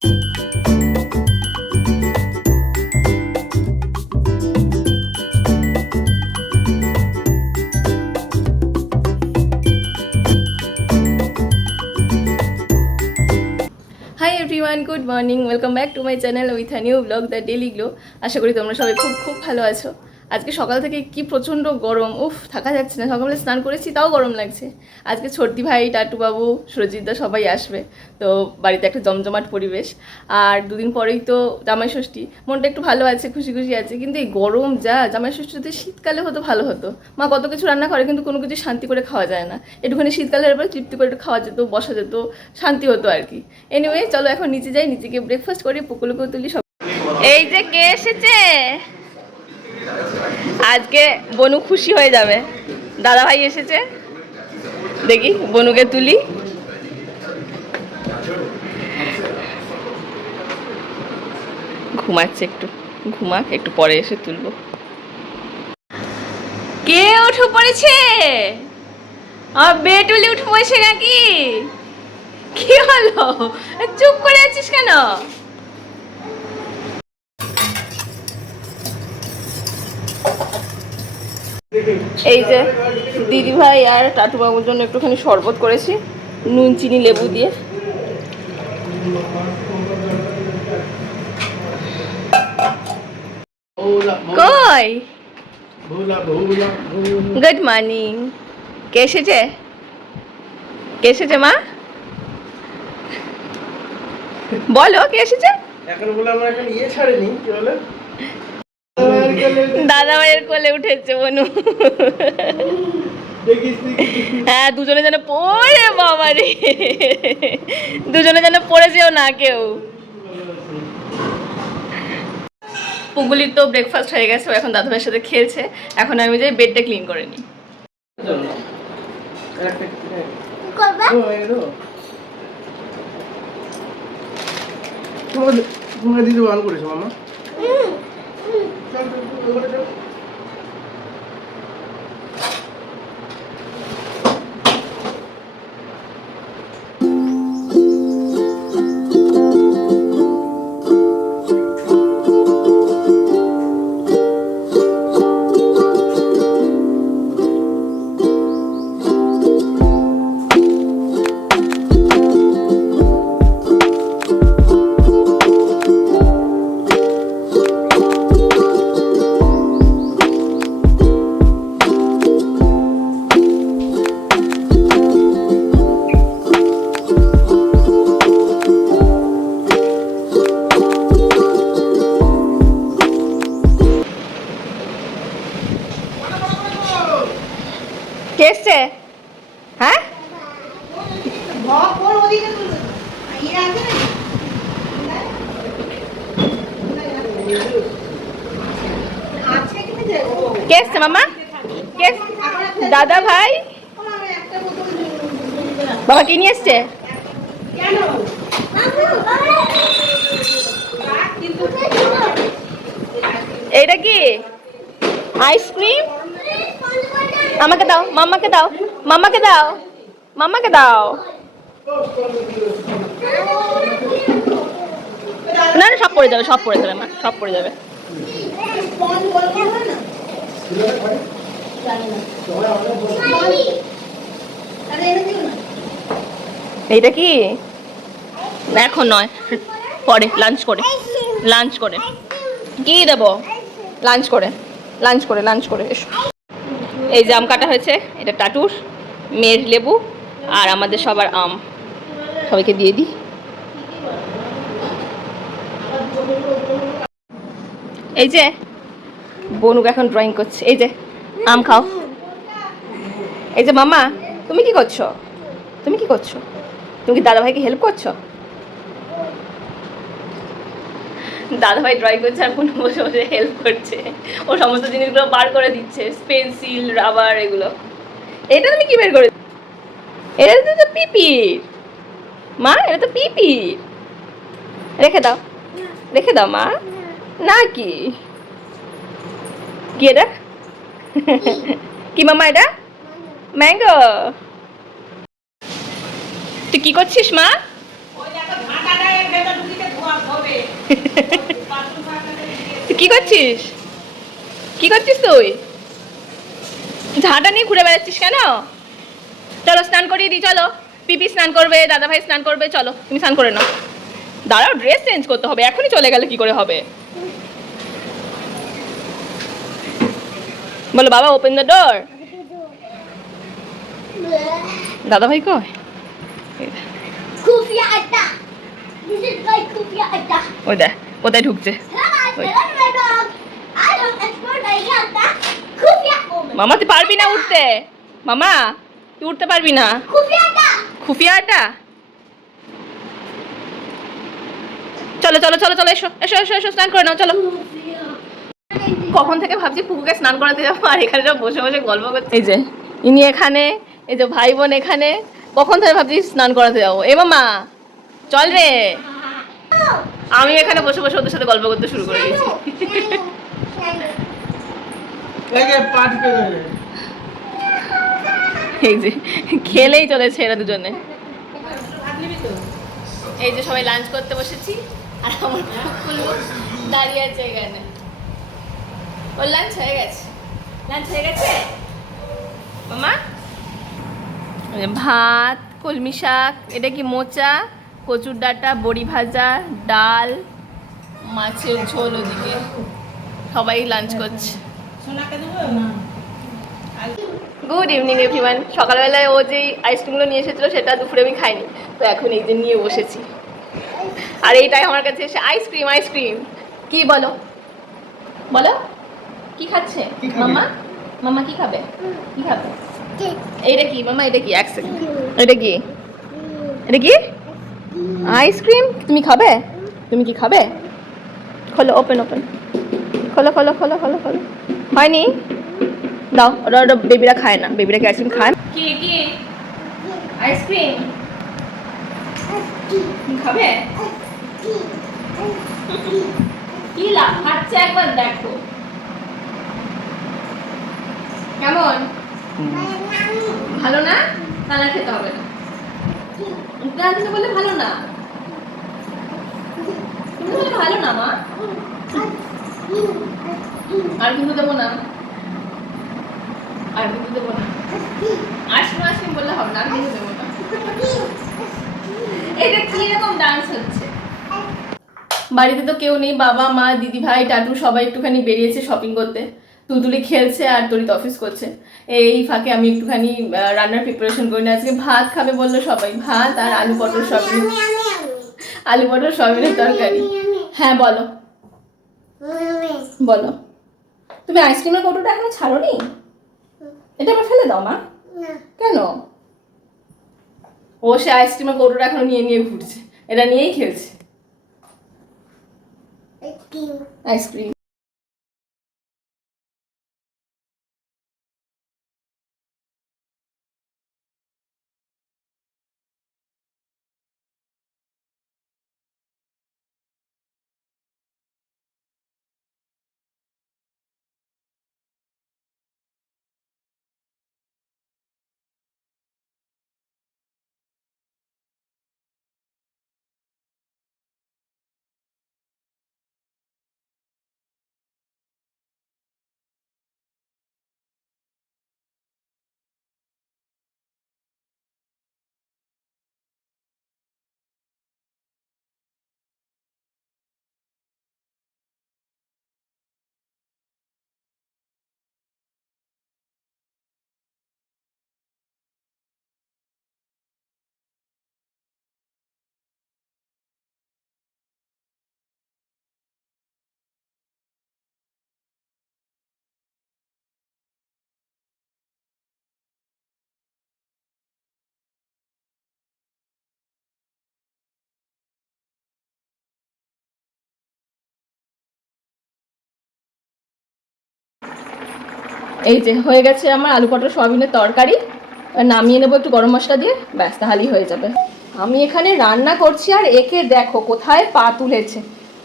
High everyone, good morning, welcome back to my channel with a new blog the daily glow. আশা করি তোমরা সবাই খুব খুব ভালো আছো। আজকে সকাল থেকে কি প্রচণ্ড গরম, উফ থাকা যাচ্ছে না। সকালে স্নান করেছি তাও গরম লাগছে। আজকে ছোটদি ভাই, টাটুবাবু, সুরজিৎদা সবাই আসবে, তো বাড়িতে একটা জমজমাট পরিবেশ। আর দুদিন পরেই তো জামাই ষষ্ঠী। মনটা একটু ভালো আছে, খুশি খুশি আছে, কিন্তু এই গরম যা। জামাই ষষ্ঠী যদি শীতকালে হতো ভালো হতো। মা কত কিছু রান্না করে, কিন্তু কোনো কিছু শান্তি করে খাওয়া যায় না। একটুখানি শীতকালের পর তৃপ্তি করে একটু খাওয়া যেত, বসা যেত, শান্তি হতো আর কি। এনিওয়ে চলো এখন নিচে যাই, নিচে গিয়ে ব্রেকফাস্ট করি, পুকুলুকে তুলি সব। এই যে কে এসেছে আজকে, বনু খুশি হয়ে যাবে। দাদা ভাই এসেছে, দেখি বনুকে তুলি। ঘুমাচ্ছে একটু, ঘুমাক, একটু পরে এসে তুলবো। কে উঠে পড়েছে? আর বেটুলি উঠে পড়েছে নাকি? কি হলো, চুপ করে আছিস কেন? এই যে দিদি ভাই আর টাটুবাবুর জন্য একটুখানি শরবত করেছি, নুন চিনি লেবু দিয়ে। কই, গুড মর্নিং। কে এসেছে? কে এসেছে মা? বলো কে এসেছে? এখন বলে আমরা এখন ইয়ে ছাড়িনি, কি বলে, দাদা ভাইয়ের কোলে উঠেছে বনু। হ্যাঁ, দুজনে যেন পড়ে, বাবা রে, দুজনে যেন পড়ে যেও না কেউ। পুগুলির তো ব্রেকফাস্ট হয়ে গেছে, ও এখন দাদা ভাইয়ের সাথে খেলছে। এখন আমি যাই বেডটা ক্লিন করে নিই। তোমাকে দিদি অন করেছো মামা? কে এসছে? হ্যাঁ, কে এসছে মামা? কে? দাদা ভাই। বাবা কি নিয়ে এসছে? এইটা কি আইসক্রিম? আমাকে দাও, মাম্মাকে দাও, মাম্মাকে দাও, মাম্মাকে দাও। না না, সব পড়ে যাবে, সব পড়ে যাবে মা, সব পড়ে যাবে। এইটা কি? এখন নয়, পরে লাঞ্চ করে, লাঞ্চ করে কি দেবো? লাঞ্চ করে, লাঞ্চ করে, লাঞ্চ করে এসো। এই যে আম কাটা হয়েছে, এটা টাটুর, মেয়ের লেবু, আর আমাদের সবার আম। সবাইকে দিয়ে দিই। এই যে বনুক এখন ড্রয়িং করছে, এই যে আম খাও। এই যে মামা, তুমি কি করছো? তুমি কি করছো? তুমি কি দাদা ভাইকে হেল্প করছো? দাদা ভাই ড্রয়িং করছে আর বনু বসে বসে হেল্প করছে। ও সমস্ত জিনিসগুলো বার করে দিচ্ছে, পেন্সিল, রাবার, এগুলো। এটা তুমি কি বের করে? এটা তো পিপির মা, এটা তো পিপির। রেখে দাও, রেখে দাও মা। না কি কি এটা? কি মামা এটা? ম্যাঙ্গো। তুই কি করছিস মা? তুই কি করছিস? কি করছিস তুই? ঝাঁটা নিয়ে ঘুরে বেড়াচ্ছিস কেন? চলো স্নান করিয়ে দিই, চলো। পিপি স্নান করবে, দাদা ভাই স্নান করবে, চলো তুমি স্নান করে নাও। দাঁড়াও, ড্রেস চেঞ্জ করতে হবে, এখনই চলে গেলে কি করে হবে? বলো বাবা ওপেন দ্য ডোর। দাদা ভাই কয়? খুফিয়া আড্ডা। This is my খুফিয়া আড্ডা। ওই দেখ কোথায় ঢুকছে। মামা তুই পারবি না উঠতে। মামা তুই উঠতে পারবি না। খুফিয়া আড্ডা। চলো চলো চলো চলো, এসো এসো এসো এসো, স্নান করে নাও, চলো। কখন থেকে ভাবছি পুকুকে স্নান করাতে যাবো, আর এখানে সব বসে বসে গল্প করছে। এই যে ইনি এখানে, এই যে ভাই বোন এখানে, কখন থেকে ভাবছি স্নান করাতে যাবো। এ মামা চল রে। আমি এখানে বসে বসে ওদের সাথে গল্প করতে শুরু করে দিয়েছি। এই যে খেলেই চলেছে এরা দুজনে। এই যে সবাই লাঞ্চ করতে বসেছি, আর আমার দাঁড়িয়ে আছে এখানে। ওর লাঞ্চ হয়ে গেছে। লাঞ্চ হয়ে গেছে মামা? ভাত, কলমি শাক, এটা কি মোচা, কচুর ডাঁটা, বড়ি ভাজা, ডাল, মাছের ঝোল। ওদিকে সবাই লাঞ্চ করছে। Good evening everyone. সকালবেলায় ও যেই আইসক্রিমগুলো নিয়ে এসেছিলো সেটা দুপুরে আমি খাইনি, তো এখন এই যে নিয়ে বসেছি। আর এইটাই আমার কাছে এসে আইসক্রিম। আইসক্রিম কি বলো বলো, কি খাচ্ছে মামা? মামা কি খাবে? কি খাবে? এইটা কি মামা? এটা কি? এক সেকেন্ড, এটা কি? এটা কি আইসক্রিম? তুমি খাবে? তুমি কি খাবে? খোলো, ওপেন ওপেন, খোলো খোলো খোলো খোলো খোলো। হয়নি? দাও। ওটা ওটা বেবিরা খায় না, বেবিরা কি আইসক্রিম খায়? কি কি আইসক্রিম খাবে? কি লাভ খাচ্ছে একবার দেখো কেমন। ভালো না? তাহলে খেতে হবে না। তুমি বললে ভালো না, তুমি বললে ভালো না মা। আর কিন্তু দেবো না, আর কিন্তু দেবো না। আইসক্রিম আইসক্রিম বললে হবে না, আর কিন্তু দেবো না। এটা কি রকম ডান্স হচ্ছে? বাড়িতে তো কেউ নেই, বাবা মা দিদি ভাই টাটু সবাই একটুখানি বেরিয়েছে শপিং করতে। তুলতুলি খেলছে আর তরিত অফিস করছে। এই ফাঁকে আমি একটুখানি রান্নার প্রিপারেশন করি না। আজকে ভাত খাবে বললো সবাই, ভাত আর আলু পটল সয়াবিন, আলু পটল সয়াবিনের তরকারি। হ্যাঁ বলো বলো। তুমি আইসক্রিমের কৌটোটা এখনো ছাড়োনি? এটা আবার ফেলে দাও মা। কেন? ও সে আইসক্রিমের কৌটোটা এখনো নিয়ে নিয়ে ঘুরছে, এটা নিয়েই খেলছে আইসক্রিম। এই যে হয়ে গেছে আমার আলু পটল সয়াবিনের তরকারি। নামিয়ে নেবো একটু গরম মশলা দিয়ে, ব্যাস তাহলেই হয়ে যাবে। আমি এখানে রান্না করছি আর একে দেখো কোথায় পা তুলেছে,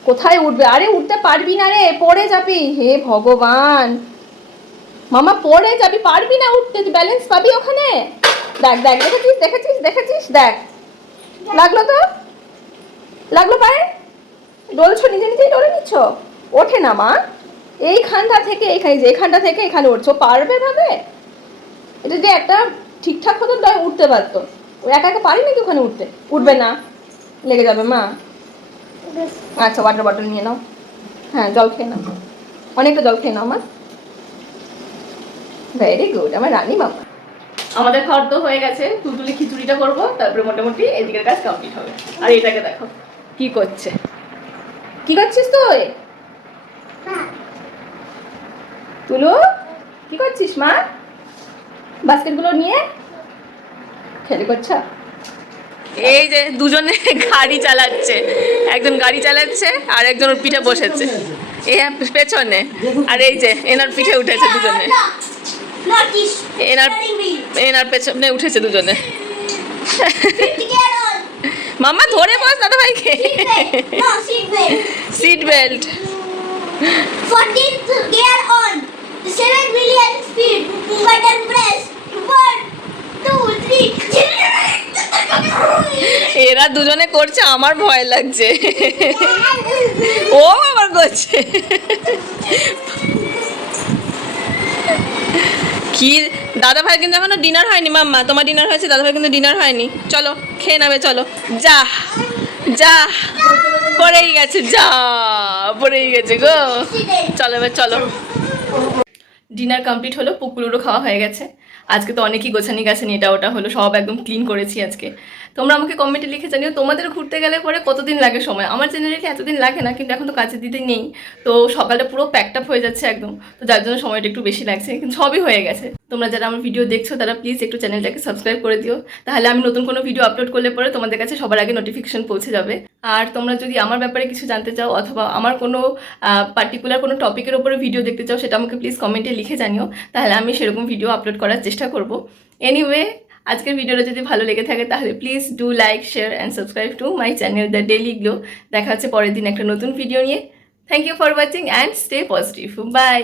কোথায় উঠবে। আরে উঠতে পারবি না রে, পড়ে যাবি। হে ভগবান, মামা পড়ে যাবি, পারবি না উঠতে, ব্যালেন্স পাবি ওখানে। দেখ দেখ, দেখেছিস দেখেছিস দেখেছিস, দেখ লাগলো তো, লাগলো পায়ে, ডলছো, নিজে নিজেই ডলে নিচ্ছ? ওঠে না মা, এইখানটা থেকে এইখানে, যে এখানটা থেকে এখানে উঠছো, পারবে ভাবে? এটা যে একটা ঠিকঠাক হতো তাই উঠতে পারতো, ও একা একা পারি নাকি ওখানে উঠতে? উঠবে না, লেগে যাবে মা। আচ্ছা ওয়াটার বটল নিয়ে নাও, হ্যাঁ জল খেয়ে নাও, অনেকটা জল খেয়ে নাও মা। ভেরি গুড, আমার রানী মামা। আমাদের খাওয়ার তো হয়ে গেছে, তুলতুলি খিচুড়িটা করবো, তারপরে মোটামুটি এদিকের কাজ কমপ্লিট হবে। আর এটাকে দেখো কি করছে, কি করছিস তুই? তুলু কি করছিস মা? বাস্কেটগুলো নিয়ে খেলে করছ? এই যে দুজনে গাড়ি চালাচ্ছে, একজন গাড়ি চালাচ্ছে আর একজন ওর পিঠে বসেছে, এ পেছনে, আর এই যে এনার পিঠে উঠেছে দুজনে, Not this. এনার Steering wheel. এনার পেছনে উঠেছে দুজনে। Sit get on. মাম্মা ধরে বস দাদা ভাইকে। Seat belt. No, seat belt. Seat belt. 14th gear on. 7 million speed. Button press. 1, 2, 3. এরা দুজনে করছে, আমার ভয় লাগছে। ও আবার করছে কি? দাদা ভাই কিন্তু এখনো ডিনার হয়নি মাম্মা, তোমার ডিনার হয়েছে, দাদা ভাই কিন্তু ডিনার হয়নি। চলো খেয়ে নেবে, চলো। যা যা, পড়েই গেছে, যা পড়েই গেছে গো। চলো এবার চলো। ডিনার কমপ্লিট হলো, পুকুরও খাওয়া হয়ে গেছে। আজকে তো অনেকই গোছানি গাছানি এটা ওটা হলো, সব একদম ক্লিন করেছি আজকে। তোমরা আমাকে কমেন্টে লিখে জানিও তোমাদের ঘুরতে গেলে পরে কতদিন লাগে সময়। আমার জেনারেলি এতদিন লাগে না, কিন্তু এখন তো কাজের দিদি নেই, তো সকালটা পুরো প্যাকড আপ হয়ে যাচ্ছে একদম, তো যার জন্য সময়টা একটু বেশি লাগছে, কিন্তু সবই হয়ে গেছে। তোমরা যারা আমার ভিডিও দেখছো তারা প্লিজ একটু চ্যানেলটাকে সাবস্ক্রাইব করে দিও, তাহলে আমি নতুন কোনো ভিডিও আপলোড করলে পরে তোমাদের কাছে সবার আগে নোটিফিকেশন পৌঁছে যাবে। আর তোমরা যদি আমার ব্যাপারে কিছু জানতে চাও অথবা আমার কোনো পার্টিকুলার কোনো টপিকের ওপরে ভিডিও দেখতে চাও, সেটা আমাকে প্লিজ কমেন্টে লিখে জানিও, তাহলে আমি সেরকম ভিডিও আপলোড করার চেষ্টা করব। এনিওয়ে, আজকের ভিডিওটা যদি ভালো লেগে থাকে তাহলে please do like, share and subscribe to my channel the daily glow. দেখা হচ্ছে পরের দিন একটা নতুন ভিডিও নিয়ে। Thank you for watching and stay positive. By.